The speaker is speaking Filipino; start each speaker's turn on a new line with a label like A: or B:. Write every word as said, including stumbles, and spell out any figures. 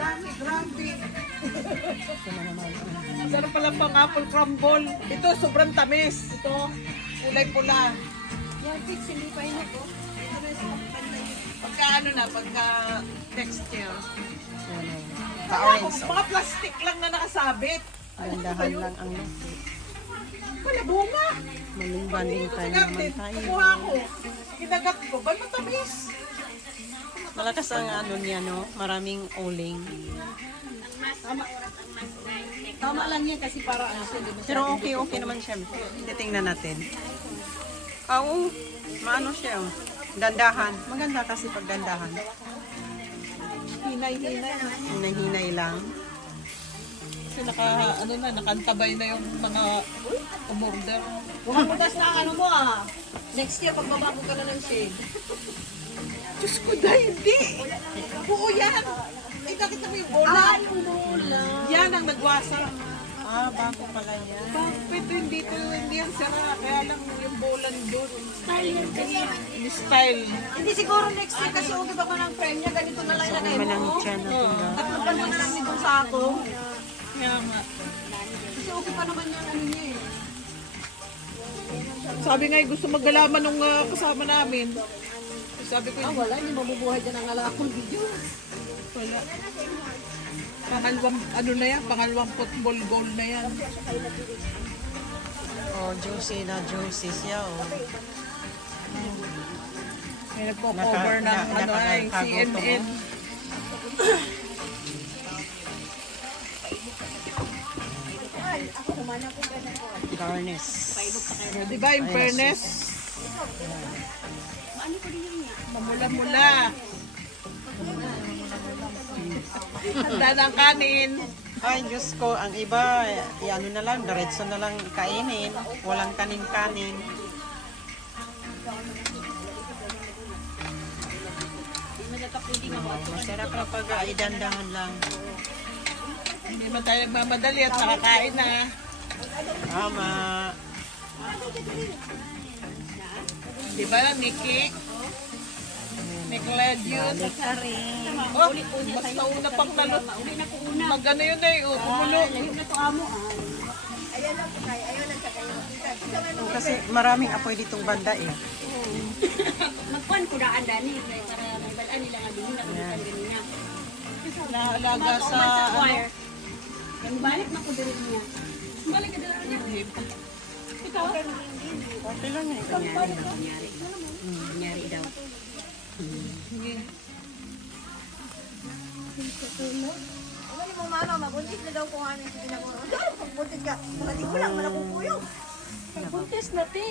A: dami, grabe.
B: Ito na naman. ah.
A: Sarap pala pang apple crumble. Ito, sobrang tamis. Ito, kulay pula.
C: Yan, fix, hindi pa yun ako.
A: Pagka ano na, pagka texture.
B: Yan, oh.
A: Kaya
B: Ka-orange.
A: kung mga plastic lang na nakasabit.
B: Gandahan lang ang laki.
A: Wala bunga.
B: Maling banding tayo
A: Kinagat
B: naman
A: din.
B: tayo.
A: Kumuha ko. Kinagat ko. Ba't matamis?
B: Malakas ang ano niya, no? Maraming uling.
C: Tama lang yan kasi para ano siya, di ba?
B: Pero okay, okay naman siya. Titingnan natin. Ah, Oo, maano siya. oh. Dandahan. Maganda kasi pag dandahan.
A: Hinay-hinay.
B: Hinahinay lang.
A: Kasi naka, ano na, nakantabay na yung mga umorder.
C: Bukas na ang ano mo ah. Next year, pagbabago ka na ng shade.
A: Diyos ko, dahil hindi. Buo yan. Eh, nakita mo yung bola.
C: Ay, umula.
A: Yan ang nagwasa.
B: Ah, bago pala yan.
A: Bakit hindi ito, hindi yan sara. Kaya lang yung bolan doon.
C: Style yan kasi.
A: Yung style.
C: Hindi siguro next year kasi okay ba ko ng frame niya, ganito na lang ilagay
B: Naman ang
C: mo.
B: tiyan natin ba?
C: Tatlapan mo na lang nitong sako.
A: Kaya nga.
C: Kasi okay pa naman yung ano niya eh.
A: Sabi nga, eh, gusto maggalaman nung ah, kasama namin. Sabi ko,
C: Ah, wala, hindi mabubuhay dyan ang alakong video.
A: wala. Pangalawang, ano na yan, pangalawang football goal na yan.
B: Oh, juicy na juicy siya, oh.
A: May nagpo-cover ng
B: Naka-
A: ano ay,
B: nakakagutom,
A: C N N.
B: Garnish.
A: Di ba, in fairness? Mamula-mula. Handa ng kanin.
B: Ay, Diyos ko, ang iba, ano na lang, diretso na lang kainin. Walang kanin-kanin. Masarap na pag ah, idandahan lang.
A: Hindi man tayo nagmamadali at nakakain na.
B: Tama.
A: Di ba, Nikki? Nickelodeon.
B: Kari.
A: Oh, mas nauna pang nalo. Mag-ano yun eh, oh, kumulo.
B: Oh, kasi maraming apoy ditong banda eh.
C: Magkuhan ko daan dani para may balaan nila nga din na kulitan ganina.
A: Naalaga sa, ano,
C: Yung balik na ko diri niya. Balik ka diri niya. Ikaw?
B: Okay lang eh.
C: Kunyari daw, kunyari. Kunyari daw.
D: Ano mo mano, mabuntis na daw kung ano yung pinag-uunod. Pag buntis ka, pati ko lang, malakong puyong.
C: Buntis natin.